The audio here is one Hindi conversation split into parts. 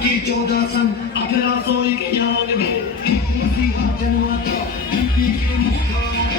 की 14 सन 1891 में मसीहा जन्मा था यूपी के मुखाने।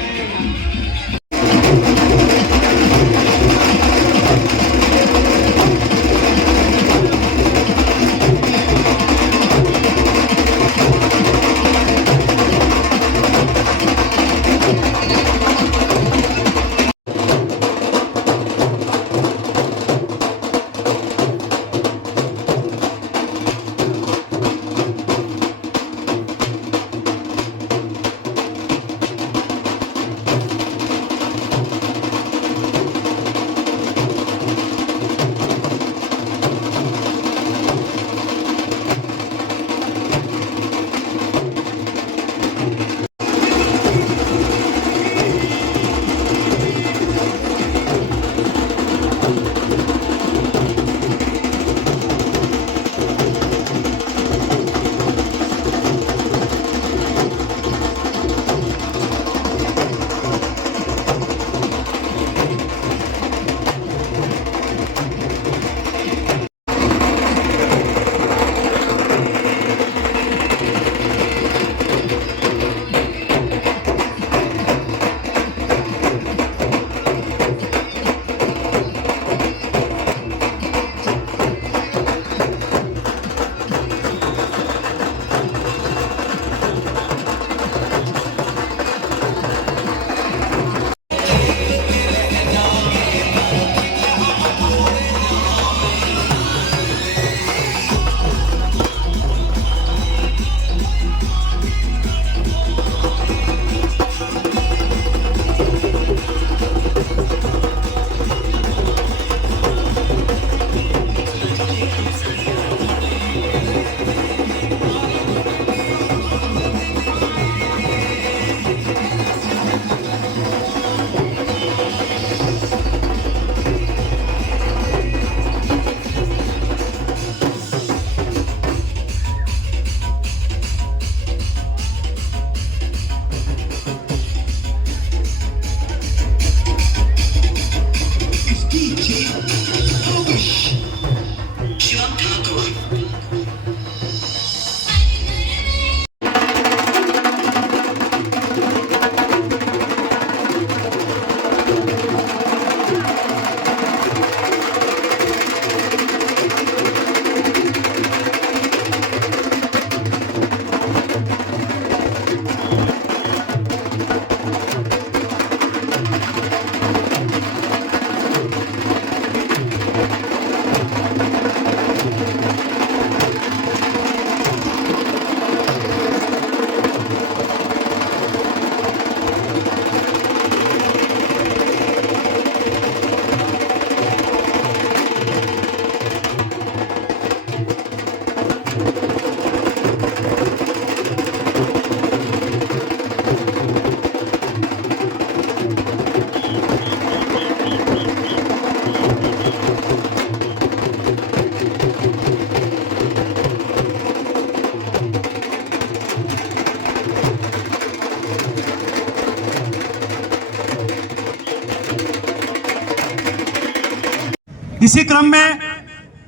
इसी क्रम में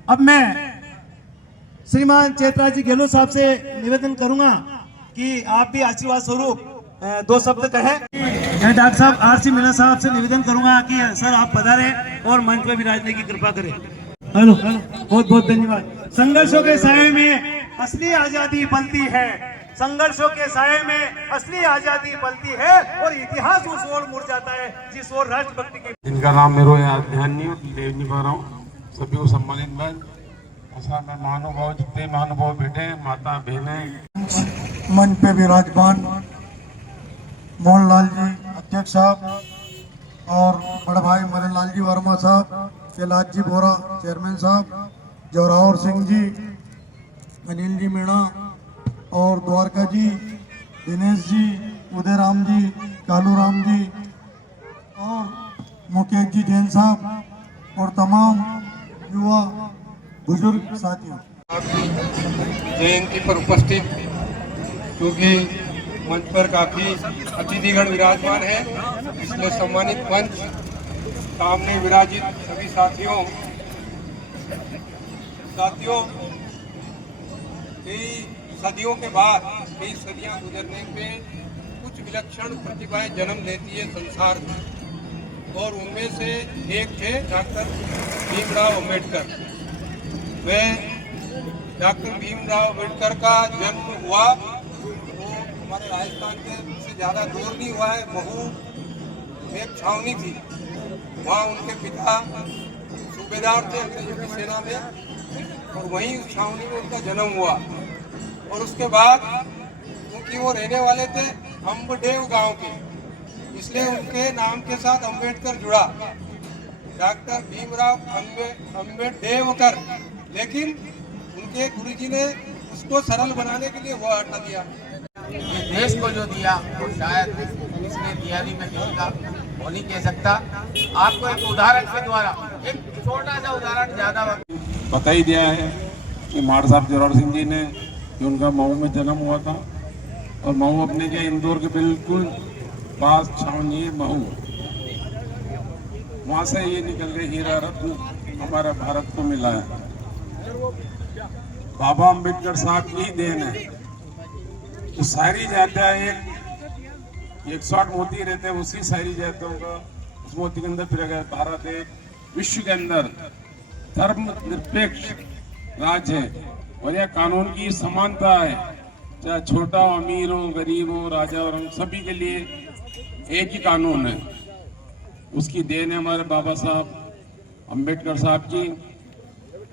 अब मैं श्रीमान चेतराज जी गहलोत साहब से निवेदन करूंगा कि आप भी आशीर्वाद स्वरूप 2 शब्द कहें। मैं डॉक्टर साहब आरसी मीना साहब से निवेदन करूंगा कि सर आप पधारे और मंच पर विराजने की कृपा करें। हेलो, बहुत बहुत धन्यवाद। संघर्षों के साये में असली आजादी पलती है, संघर्षों के साये में असली आजादी पलती है और इतिहास उस ओर मुड़ जाता है जिस ओर राष्ट्रभक्ति की। इनका नाम मेरे ध्यान नहीं ले नहीं पा रहा हूँ। सभी को सम्मानित बन ऐसा मैं महानुभाव जितने महानुभाव बेटे माता बहने मंच पे विराजमान मोहनलाल जी अध्यक्ष साहब और बड़े भाई मदनलाल जी वर्मा साहब, कैलाश जी बोरा चेयरमैन साहब, जोरावर सिंह जी, अनिल जी मीणा और द्वारका जी, दिनेश जी, उदय राम जी, कालू राम जी और मुकेश जी जैन साहब और तमाम युवा बुजुर्ग साथियों, जयंती पर उपस्थित, क्योंकि मंच पर काफी अतिथिगण विराजमान है, इसलिए सम्मानित मंच सामने विराजित सभी साथियों कई सदियों के बाद, कई सदियां गुजरने पे कुछ विलक्षण प्रतिभाएं जन्म लेती है संसार में, और उनमें से एक थे डॉक्टर भीमराव अम्बेडकर। वे डॉक्टर भीमराव अम्बेडकर का जन्म हुआ वो हमारे राजस्थान के से ज़्यादा दूर नहीं हुआ है, महू एक छावनी थी, वहाँ उनके पिता सूबेदार थे अंग्रेजों की सेना में, और वहीं उस छावनी में उनका जन्म हुआ। और उसके बाद क्योंकि वो रहने वाले थे अम्बडेव गांव के, इसलिए उनके नाम के साथ अम्बेडकर जुड़ा, डॉक्टर भीमराव अम्बेडकर। लेकिन उनके गुरुजी ने उसको सरल बनाने के लिए वो हटा दिया। ये देश को जो दिया वो शायद इसने दिया नहीं, मैं किसी का वो नहीं कह सकता। आपको एक उदाहरण के द्वारा, एक छोटा सा उदाहरण, ज्यादा बता ही दिया है कि माड़ साहब जोरावर सिंह जी ने कि उनका मऊ में जन्म हुआ था, और मऊ अपने के इंदौर के बिल्कुल पास छावनी है महू, वहाँ से ये निकल के हीरा रत्न हमारा भारत को मिला है। बाबा अम्बेडकर साहब की देन है। तो सारी जातियाँ एक शॉर्ट मोती रहते हैं, उसी सारी जातियों का उस मोती के अंदर फिर गया। भारत एक विश्व के अंदर धर्मनिरपेक्ष राज्य है, और यह कानून की समानता है, चाहे छोटा हो, अमीर हो, गरीब हो, राजा और हम सभी के लिए एक ही कानून है। उसकी देन है हमारे बाबा साहब अम्बेडकर साहब की।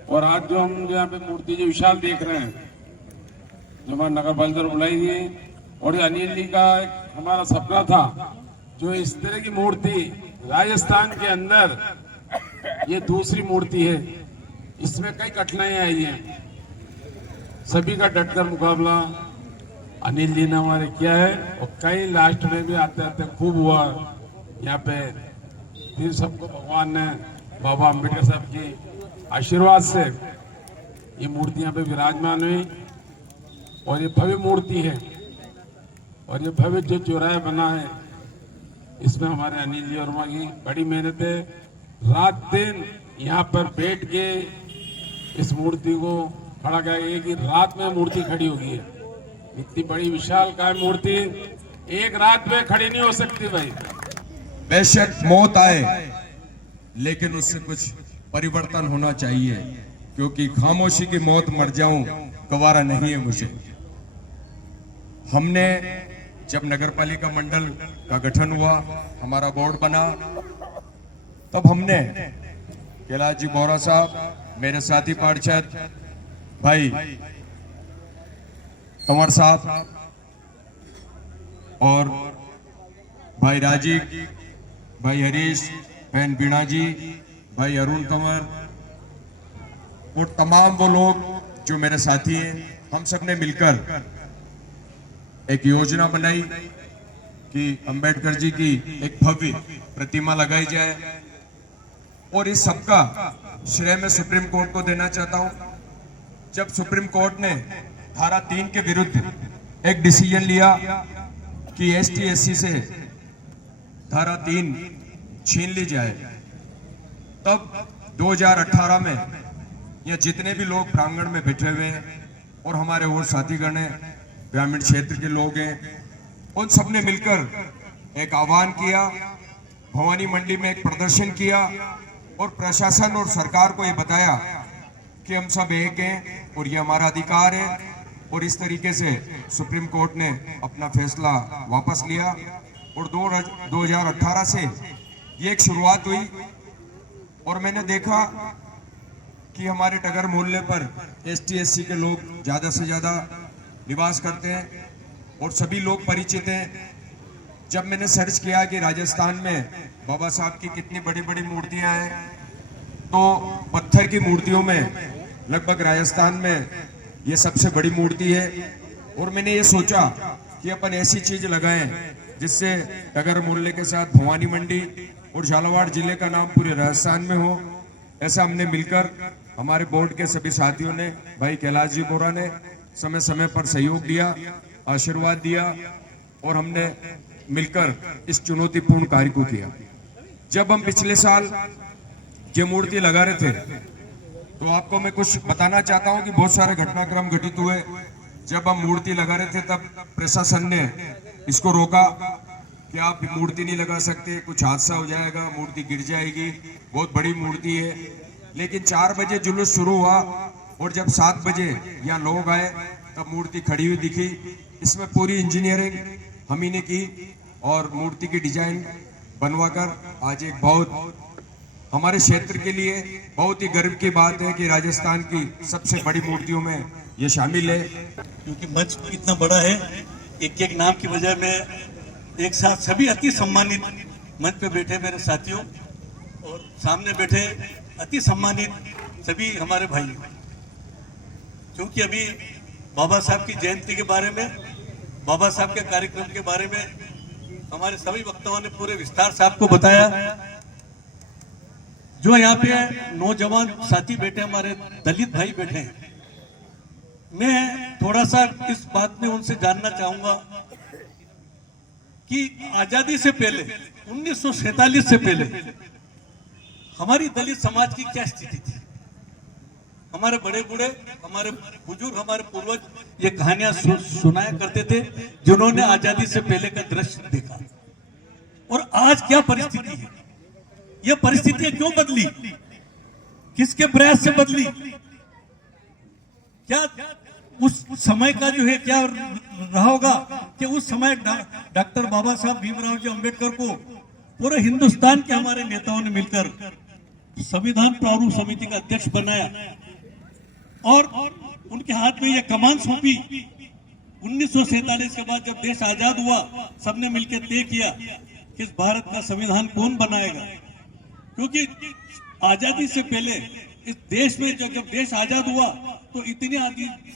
और आज जो हम यहाँ पे मूर्ति जो विशाल देख रहे हैं, जो हमारे नगर पालिका बुलाई गई, और ये अनिल जी का एक हमारा सपना था, जो इस तरह की मूर्ति राजस्थान के अंदर ये दूसरी मूर्ति है। इसमें कई कठिनाइयाँ आई हैं, सभी का डटकर मुकाबला अनिल जी ने हमारे किया है, और कई लास्ट में भी आते आते खूब हुआ यहाँ पे। फिर सबको भगवान ने बाबा अम्बेडकर साहब की आशीर्वाद से ये मूर्ति यहाँ पे विराजमान हुई, और ये भव्य मूर्ति है, और ये भव्य जो चौराहा बना है, इसमें हमारे अनिल जी वर्मा की बड़ी मेहनत है। रात दिन यहाँ पर बैठ के इस मूर्ति को खड़ा किया, एक ही रात में मूर्ति खड़ी हो गई है। इतनी बड़ी विशाल काय मूर्ति एक रात में खड़ी नहीं हो सकती भाई। बेशक मौत आए, लेकिन उससे कुछ परिवर्तन होना चाहिए, क्योंकि खामोशी की मौत मर जाऊं गवारा नहीं है मुझे। हमने जब नगरपालिका मंडल का गठन हुआ, हमारा बोर्ड बना, तब हमने कैलाश जी बोरा साहब, मेरे साथी पार्षद भाई कंवर साहब और भाई राजीव, भाई हरीश, बहन बीणा जी, भाई अरुण कंवर और तमाम वो लोग जो मेरे साथी हैं, हम सब ने मिलकर एक योजना बनाई कि अंबेडकर जी की एक भव्य प्रतिमा लगाई जाए। और इस सबका श्रेय मैं सुप्रीम कोर्ट को देना चाहता हूं। जब सुप्रीम कोर्ट ने धारा 3 के विरुद्ध एक डिसीजन लिया कि एसटी एससी से धारा 3 छीन ली जाए, तब 2018 में ये जितने भी लोग प्रांगण में बैठे हुए हैं और हमारे और साथीगण हैं, ग्रामीण क्षेत्र के लोग हैं, उन सब ने मिलकर एक आह्वान किया, भवानी मंडी में एक प्रदर्शन किया और प्रशासन और सरकार को ये बताया कि हम सब एक हैं और ये हमारा अधिकार है। और इस तरीके से सुप्रीम कोर्ट ने अपना फैसला वापस लिया और 2018 से ये एक शुरुआत हुई। और मैंने देखा कि हमारे टगर मोहल्ले पर एसटी एससी के लोग ज़्यादा से ज़्यादा निवास करते हैं और सभी लोग परिचित हैं। जब मैंने सर्च किया कि राजस्थान में बाबा साहब की कितनी बड़ी बड़ी मूर्तियां हैं, तो पत्थर की मूर्तियों में लगभग राजस्थान में ये सबसे बड़ी मूर्ति है। और मैंने ये सोचा कि अपन ऐसी चीज लगाएं जिससे टगर मोहल्ले के साथ भवानी मंडी और झालावाड़ जिले का नाम पूरे राजस्थान में हो। ऐसा हमने मिलकर, हमारे बोर्ड के सभी साथियों ने, भाई कैलाश जी बोरा ने समय समय पर सहयोग दिया, आशीर्वाद दिया और हमने मिलकर इस चुनौतीपूर्ण कार्य को किया। जब हम पिछले साल ये मूर्ति लगा रहे थे तो आपको मैं कुछ बताना चाहता हूं कि बहुत सारे घटनाक्रम घटित हुए। जब हम मूर्ति लगा रहे थे तब प्रशासन ने इसको रोका कि आप मूर्ति नहीं लगा सकते, कुछ हादसा हो जाएगा, मूर्ति गिर जाएगी, बहुत बड़ी मूर्ति है। लेकिन 4 बजे जुलूस शुरू हुआ और जब 7 बजे यहाँ लोग आए तब मूर्ति खड़ी हुई दिखी। इसमें पूरी इंजीनियरिंग हम ही ने की और मूर्ति की डिजाइन बनवाकर आज एक बहुत हमारे क्षेत्र के लिए बहुत ही गर्व की बात है कि राजस्थान की सबसे बड़ी मूर्तियों में ये शामिल है। क्योंकि मंच इतना बड़ा है, एक एक नाम की वजह में एक साथ सभी अति सम्मानित मंच पे बैठे मेरे साथियों और सामने बैठे अति सम्मानित सभी हमारे भाई। क्योंकि अभी बाबा साहब की जयंती के बारे में, बाबा साहब के कार्यक्रम के बारे में हमारे सभी वक्ताओं ने पूरे विस्तार से आपको बताया। जो यहाँ पे नौजवान साथी बैठे, हमारे दलित भाई बैठे हैं, मैं थोड़ा सा इस बात में उनसे जानना चाहूंगा कि आजादी से पहले 1947 से पहले हमारी दलित समाज की क्या स्थिति थी। हमारे बड़े बूढ़े, हमारे बुजुर्ग, हमारे पूर्वज ये कहानियां सुनाया करते थे जिन्होंने आजादी से पहले का दृश्य देखा। और आज क्या परिस्थिति है, ये परिस्थितियां क्यों बदली, किसके प्रयास से बदली, क्या उस समय का जो है क्या रहा होगा कि उस समय डॉक्टर बाबा साहब भीमराव जी अंबेडकर को पूरे हिंदुस्तान के हमारे नेताओं ने मिलकर संविधान प्रारूप समिति का अध्यक्ष बनाया और उनके हाथ में यह कमान सौंपी। 1947 के बाद जब देश आजाद हुआ, सबने मिलकर तय किया कि इस भारत का संविधान कौन बनाएगा। क्योंकि आजादी से पहले इस देश में जब देश आजाद हुआ तो इतनी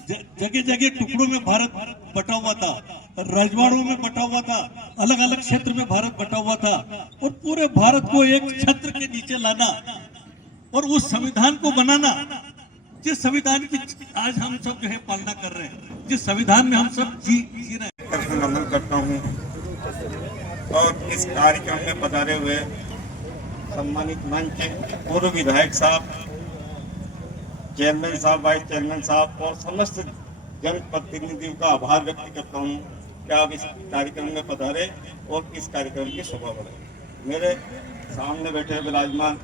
जगह जगह टुकड़ों में भारत बटा हुआ था, रजवाड़ों में बटा हुआ था, अलग अलग क्षेत्र में भारत बटा हुआ था। और पूरे भारत को एक छत्र के नीचे लाना और उस संविधान को बनाना, जिस संविधान की आज हम सब जो है पालना कर रहे हैं, जिस संविधान में हम सब जी रहे हैं। नमन करता हूँ और इस कार्यक्रम में पधारे हुए सम्मानित मंच के पूर्व विधायक साहब, चेयरमैन साहब, वाइस चेयरमैन साहब और समस्त जनप्रतिनिधियों का आभार व्यक्त करता हूँ कि आप इस कार्यक्रम में पधारे और इस कार्यक्रम की शोभा बढ़ाए। मेरे सामने बैठे विराजमान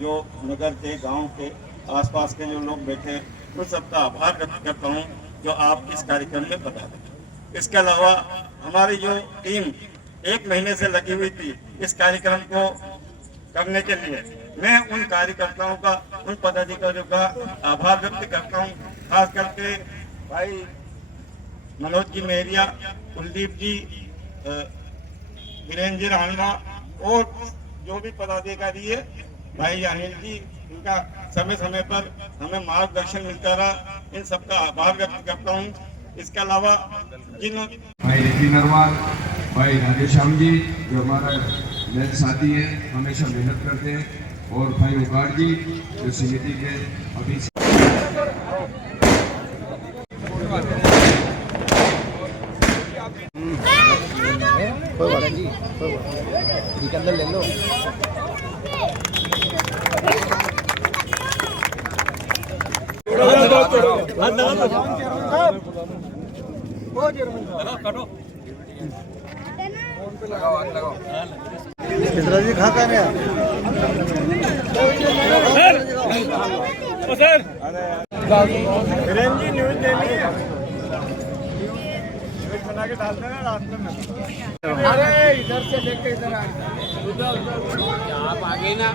जो नगर के, गांव के, आसपास के जो लोग बैठे, उन सबका आभार व्यक्त करता हूँ जो आप इस कार्यक्रम में पधारे। इसके अलावा हमारी जो टीम 1 महीने से लगी हुई थी इस कार्यक्रम को करने के लिए, मैं उन कार्यकर्ताओं का, उन पदाधिकारियों का आभार व्यक्त करता हूँ। खास करके भाई मनोज जी मेहरिया, कुलदीप जी, वीरेंद्र जी राणा और जो भी पदाधिकारी है, भाई अनिल जी, इनका समय समय पर हमें मार्गदर्शन मिलता रहा, इन सबका आभार व्यक्त करता हूँ। इसके अलावा जिन भाई नितिन नरवाल, भाई राधेश्याम जी जो हमारा मेरे साथी है, हमेशा मेहनत करते हैं, और भाई उगाड़ जी जो समिति के अभी ले लो। जी खाता नहीं न्यूज देनी है, न्यूज बना के डालते हैं रात में। अरे इधर से लेके इधर आ, आप आगे ना।